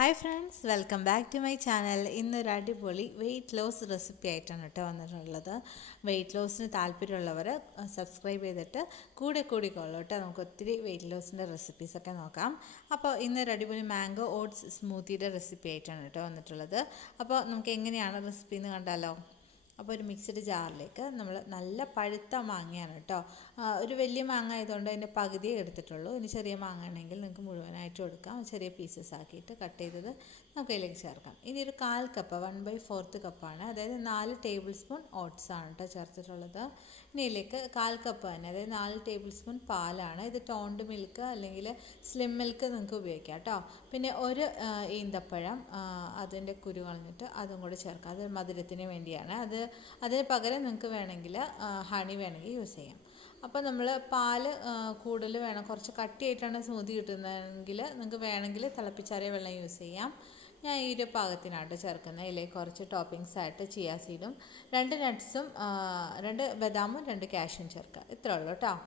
Hi friends, welcome back to my channel. ഇന്നൊരു അടിപൊളി weight loss recipe ആയിട്ടാണ് കേട്ടോ വന്നിട്ടുള്ളത്. വെയിറ്റ് ലോസിന് താല്പര്യമുള്ളവർ സബ്സ്ക്രൈബ് ചെയ്തിട്ട് കൂടിക്കോളൂ കേട്ടോ. നമുക്ക് ഒത്തിരി വെയിറ്റ് ലോസിൻ്റെ റെസിപ്പീസൊക്കെ നോക്കാം. അപ്പോൾ ഇന്നൊരു അടിപൊളി മാംഗോ ഓട്സ് സ്മൂത്തിയുടെ റെസിപ്പി ആയിട്ടാണ് കേട്ടോ വന്നിട്ടുള്ളത്. അപ്പോൾ നമുക്ക് എങ്ങനെയാണ് റെസിപ്പി എന്ന് കണ്ടാലോ. അപ്പോൾ ഒരു മിക്സഡ് ജാറിലേക്ക് നമ്മൾ നല്ല പഴുത്ത മാങ്ങയാണ് കേട്ടോ. ഒരു വലിയ മാങ്ങ ആയതുകൊണ്ട് അതിൻ്റെ പകുതിയേ എടുത്തിട്ടുള്ളൂ. ഇനി ചെറിയ മാങ്ങ ആണെങ്കിൽ നിങ്ങൾക്ക് മുഴുവനായിട്ട് എടുക്കാം. ചെറിയ പീസസ് ആക്കിയിട്ട് കട്ട് ചെയ്തത് നമുക്ക് അതിലേക്ക് ചേർക്കാം. ഇനി ഒരു 1/4 കപ്പ് 1/4 കപ്പാണ്, അതായത് 4 ടേബിൾ സ്പൂൺ ഓട്സ് ആണ് കേട്ടോ ചേർത്തിട്ടുള്ളത്. ഇനി ഇതിലേക്ക് 1/4 കപ്പ് തന്നെ, അതായത് 4 ടേബിൾ സ്പൂൺ പാലാണ്. ഇത് ടോണ്ട് മിൽക്ക് അല്ലെങ്കിൽ സ്ലിം മിൽക്ക് നിങ്ങൾക്ക് ഉപയോഗിക്കാം കേട്ടോ. പിന്നെ ഒരു ഈന്തപ്പഴം, അതിൻ്റെ കുരു കളഞ്ഞിട്ട് അതും കൂടെ ചേർക്കാം. അത് മധുരത്തിന് വേണ്ടിയാണ്. അതിന് പകരം നിങ്ങൾക്ക് വേണമെങ്കിൽ ഹണി വേണമെങ്കിൽ യൂസ് ചെയ്യാം. അപ്പോൾ നമ്മൾ പാല് കൂടുതൽ വേണം, കുറച്ച് കട്ടിയായിട്ടാണ് സ്മൂത്തി കിട്ടുന്നതെങ്കിൽ നിങ്ങൾക്ക് വേണമെങ്കിൽ തിളപ്പിച്ചാറിയ വെള്ളം യൂസ് ചെയ്യാം. ഞാൻ ഈ ഒരു പാകത്തിനായിട്ട് ചേർക്കുന്നത്. ഇതിലേക്ക് കുറച്ച് ടോപ്പിങ്സ് ആയിട്ട് ചിയാ സീഡും 2 നട്ട്സും 2 ബദാമും 2 കാഷ്യും ചേർക്കുക. ഇത്രേ ഉള്ളൂ കേട്ടോ.